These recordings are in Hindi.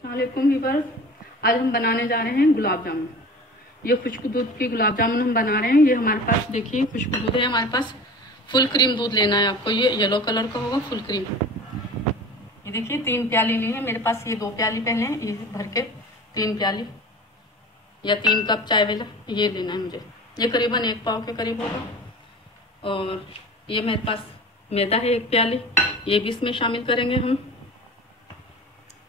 अस्सलामुअलैकुम व्यूअर्स, आज हम बनाने जा रहे हैं गुलाब जामुन। ये खुश्क दूध की गुलाब जामुन हम बना रहे हैं। ये हमारे पास देखिए खुश्क दूध है हमारे पास। फुल क्रीम दूध लेना है आपको, ये येलो कलर का होगा फुल क्रीम। ये देखिए 3 प्याली ली है मेरे पास, ये 2 प्याली पहले हैं, ये भर के 3 प्याली या 3 कप चाय वाला ये लेना है मुझे। ये करीबन 1 पाव के करीब होगा। और ये मेरे पास मैदा है 1 प्याली, ये भी इसमें शामिल करेंगे हम।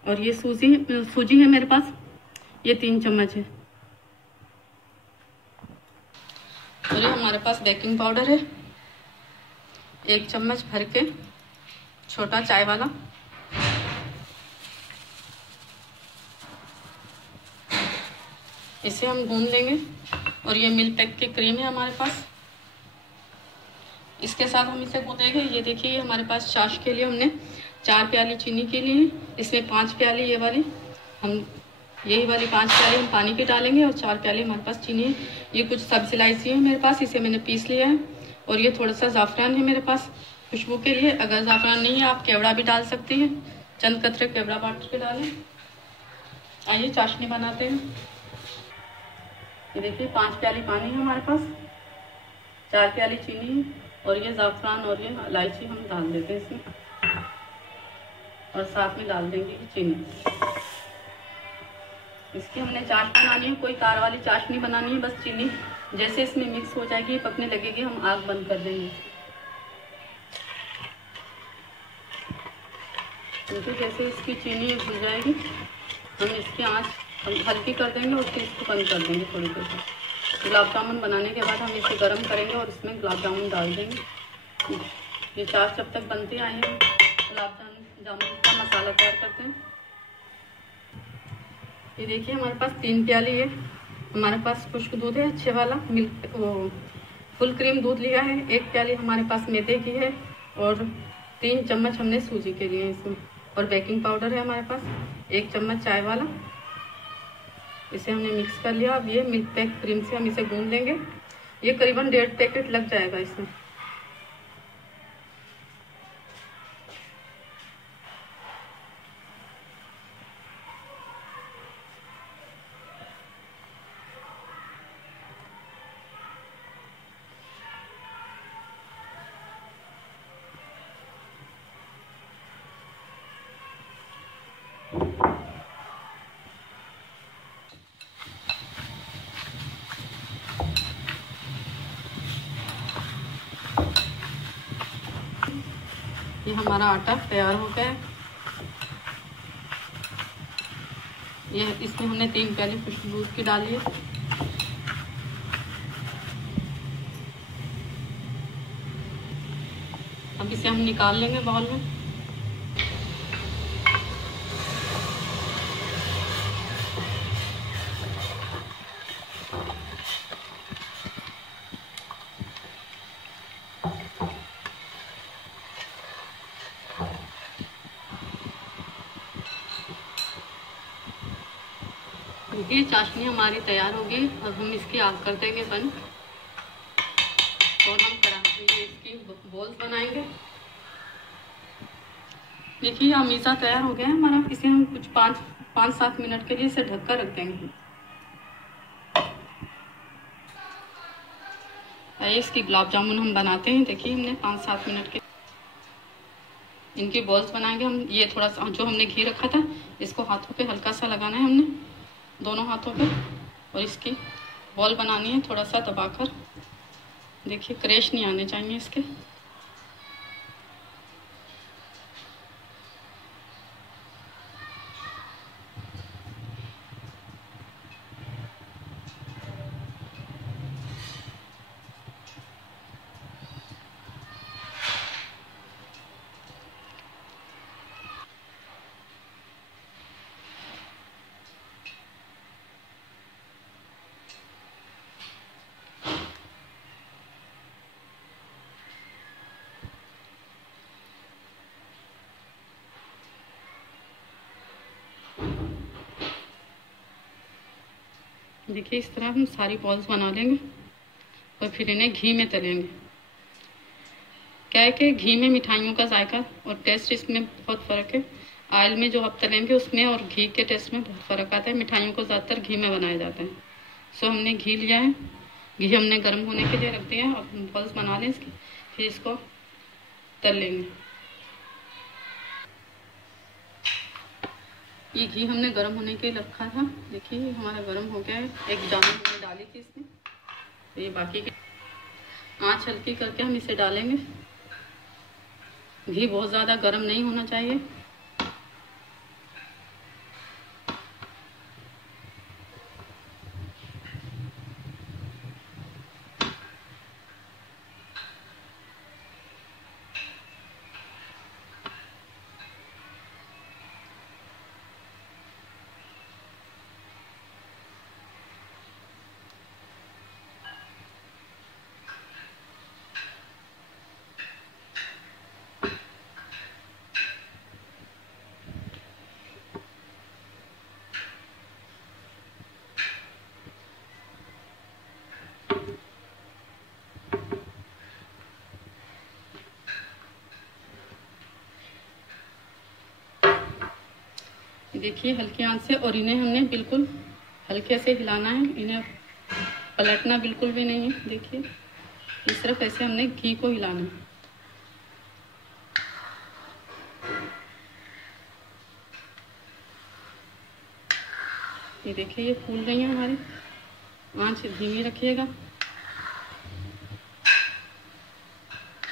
और ये सूजी है मेरे पास, ये 3 चम्मच है। और ये हमारे पास बेकिंग पाउडर है 1 चम्मच भर के, छोटा चाय वाला। इसे हम गूंद लेंगे। और ये मिल्क पैक की क्रीम है हमारे पास, इसके साथ हम इसे गूंदेंगे। ये देखिए हमारे पास छाछ के लिए हमने 4 प्याली चीनी के लिए, इसमें 5 प्याली ये वाली यही वाली 5 प्याली हम पानी की डालेंगे और 4 प्याली हमारे पास चीनी है। ये कुछ सब्ज इलायची है मेरे पास, इसे मैंने पीस लिया है। और ये थोड़ा सा ज़ाफ़रान है मेरे पास खुशबू के लिए। अगर ज़ाफ़रान नहीं है आप केवड़ा भी डाल सकती हैं, चंद कतरे केवड़ा बांट के डालें। आइए चाशनी बनाते हैं। ये देखिए 5 प्याली पानी है हमारे पास, 4 प्याली चीनी है, और ये ज़ाफ़रान और ये इलायची हम डाल देते हैं इसमें। और साथ में डाल देंगे चीनी। इसकी हमने चाशनी बनानी है, कोई तार वाली चाशनी बनानी है। बस चीनी जैसे इसमें मिक्स हो जाएगी, पकने लगेगी, हम आग बंद कर देंगे। क्योंकि जैसे इसकी चीनी घुल जाएगी, हम इसकी आंच हल्की कर देंगे और फिर इसको बंद कर देंगे थोड़ी देर तक। गुलाब जामुन बनाने के बाद हम इसे गर्म करेंगे और इसमें गुलाब जामुन डाल देंगे। ये चार जब तक बनते आए हैं गुलाब जामुन का मसाला तैयार करते हैं। ये देखिए हमारे पास 3 प्याली है हमारे पास खुश्क दूध है, अच्छे वाला मिल्क फुल क्रीम दूध लिया है। 1 प्याली हमारे पास मैदे की है और 3 चम्मच हमने सूजी के लिए इसमें। और बेकिंग पाउडर है हमारे पास 1 चम्मच चाय वाला, इसे हमने मिक्स कर लिया। अब ये मिल्क पैक क्रीम से हम इसे गूंद लेंगे। ये करीबन 1.5 पैकेट लग जाएगा इसमें। ये हमारा आटा तैयार हो गया है। ये इसमें हमने 3 प्याली खुश्क दूध की डाली है। अब इसे हम निकाल लेंगे बाउल में। देखिए चाशनी हमारी तैयार होगी। अब हम इसकी आग कर देंगे बंद और हम कढ़ाई इसकी बॉल्स बनाएंगे। देखिए अमीज़ा तैयार हो गया है हमारा। इसे हम कुछ 5-7 मिनट के लिए इसे ढक कर रख देंगे। इसकी गुलाब जामुन हम बनाते हैं। देखिए हमने 5-7 मिनट के इनकी बॉल्स बनाएंगे हम। ये थोड़ा सा जो हमने घी रखा था इसको हाथों पे हल्का सा लगाना है हमने, दोनों हाथों पे, और इसकी बॉल बनानी है थोड़ा सा दबाकर। देखिए क्रैश नहीं आने चाहिए इसके। देखिए इस तरह हम सारी बॉल्स बना लेंगे और फिर इन्हें घी में तलेंगे। क्या है कि घी में मिठाइयों का जायका और टेस्ट इसमें बहुत फ़र्क है। ऑयल में जो आप तलेंगे उसमें और घी के टेस्ट में बहुत फ़र्क आता है। मिठाइयों को ज़्यादातर घी में बनाया जाता है। सो हमने घी लिया है, घी हमने गर्म होने के लिए रख दिया है। अब हम बॉल्स बना लें इसकी, फिर इसको तल लेंगे। ये घी हमने गर्म होने के लिए रखा था, देखिए हमारा गर्म हो गया है। एक जामुन हमने डाली थी इसमें, तो ये बाकी की आँच हल्की करके हम इसे डालेंगे। घी बहुत ज़्यादा गर्म नहीं होना चाहिए। देखिए हल्की आंच से, और इन्हें हमने बिल्कुल हल्के से हिलाना है, इन्हें पलटना बिल्कुल भी नहीं है। देखिए सिर्फ ऐसे हमने घी को हिलाना है। ये देखिए ये फूल रही है हमारी। आंच धीमी रखिएगा,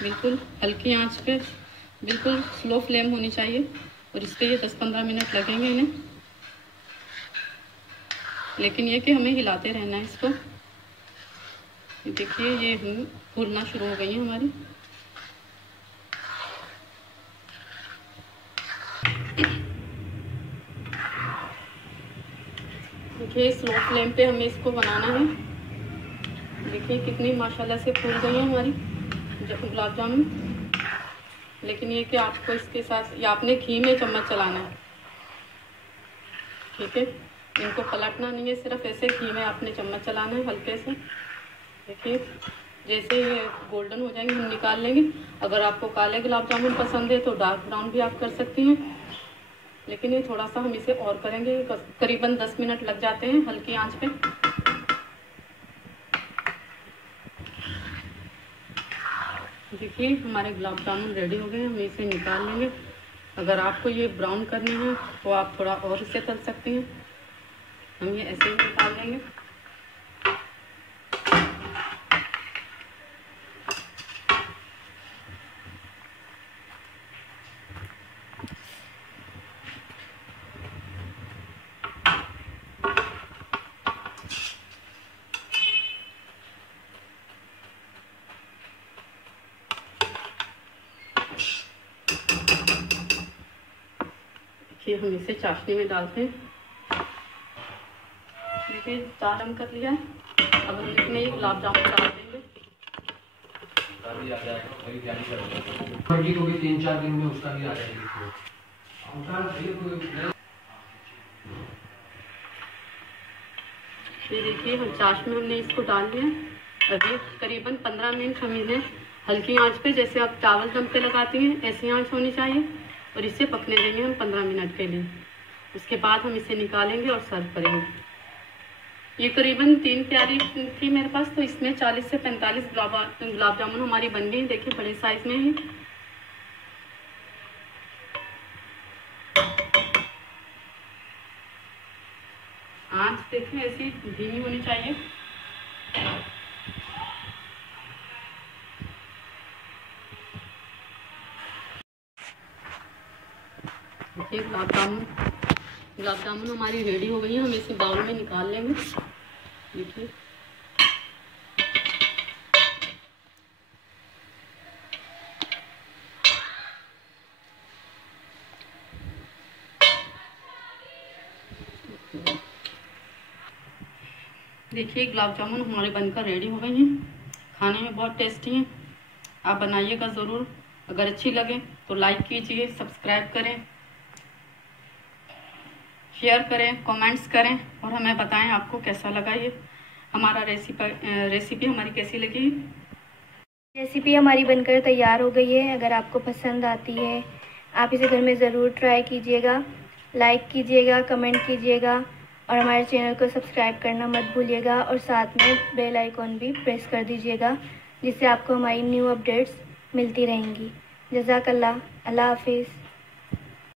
बिल्कुल हल्की आंच पे, बिल्कुल स्लो फ्लेम होनी चाहिए। और इस पे ये 10-15 मिनट लगेंगे इन्हें, लेकिन ये कि हमें हिलाते रहना है इसको। देखिए ये फूलना शुरू हो गई है हमारी। देखिए स्लो फ्लेम पे हमें इसको बनाना है। देखिए कितनी माशाल्लाह से फूल गई है हमारी गुलाब जामुन। लेकिन ये कि आपको इसके साथ या आपने घी में चम्मच चलाना है, ठीक है। इनको पलटना नहीं है, सिर्फ ऐसे घी में आपने चम्मच चलाना है हल्के से। देखिए जैसे ये गोल्डन हो जाएंगे हम निकाल लेंगे। अगर आपको काले गुलाब जामुन पसंद है तो डार्क ब्राउन भी आप कर सकती हैं, लेकिन ये थोड़ा सा हम इसे और करेंगे। करीबन 10 मिनट लग जाते हैं हल्की आंच पे। देखिए हमारे गुलाब जामुन रेडी हो गए, हम इसे निकाल लेंगे। अगर आपको ये ब्राउन करने हैं तो आप थोड़ा और इसे तल सकती हैं। हम ये ऐसे ही निकाल लेंगे। हम इसे चाशनी में डालते हैं। देखिए चारम कर लिया है। अब हम इसमें ये गुलाब जामुन डाल देंगे। तो भी 3-4 दिन में उसका भी आ जाएगा। ये देखिए हम चाश में हमने इसको डाल दिया। अभी करीबन 15 मिनट हम इन्हें हल्की आंच पे, जैसे आप चावल दम पे लगाती हैं ऐसी आंच होनी चाहिए, और इसे पकने देंगे हम 15 मिनट के लिए। उसके बाद हम इसे निकालेंगे और सर्व करेंगे। ये करीबन 3 प्याली थी मेरे पास, तो इसमें 40 से 45 गुलाब जामुन हमारी बन गई। देखिए बड़े साइज में ही। आंच देखिए ऐसी धीमी होनी चाहिए। देखिए गुलाब जामुन हमारी रेडी हो गई है। हम इसे बाउल में निकाल लेंगे। देखिए देखिए गुलाब जामुन हमारे बनकर रेडी हो गई हैं। खाने में बहुत टेस्टी हैं, आप बनाइएगा ज़रूर। अगर अच्छी लगे तो लाइक कीजिए, सब्सक्राइब करें, शेयर करें, कमेंट्स करें, और हमें बताएं आपको कैसा लगा ये हमारा रेसिपी हमारी कैसी लगी। रेसिपी हमारी बनकर तैयार हो गई है। अगर आपको पसंद आती है, आप इसे घर में ज़रूर ट्राई कीजिएगा। लाइक कीजिएगा, कमेंट कीजिएगा और हमारे चैनल को सब्सक्राइब करना मत भूलिएगा और साथ में बेल आइकॉन भी प्रेस कर दीजिएगा, जिससे आपको हमारी न्यू अपडेट्स मिलती रहेंगी। जज़ाकल्लाह, अल्लाह हाफिज़।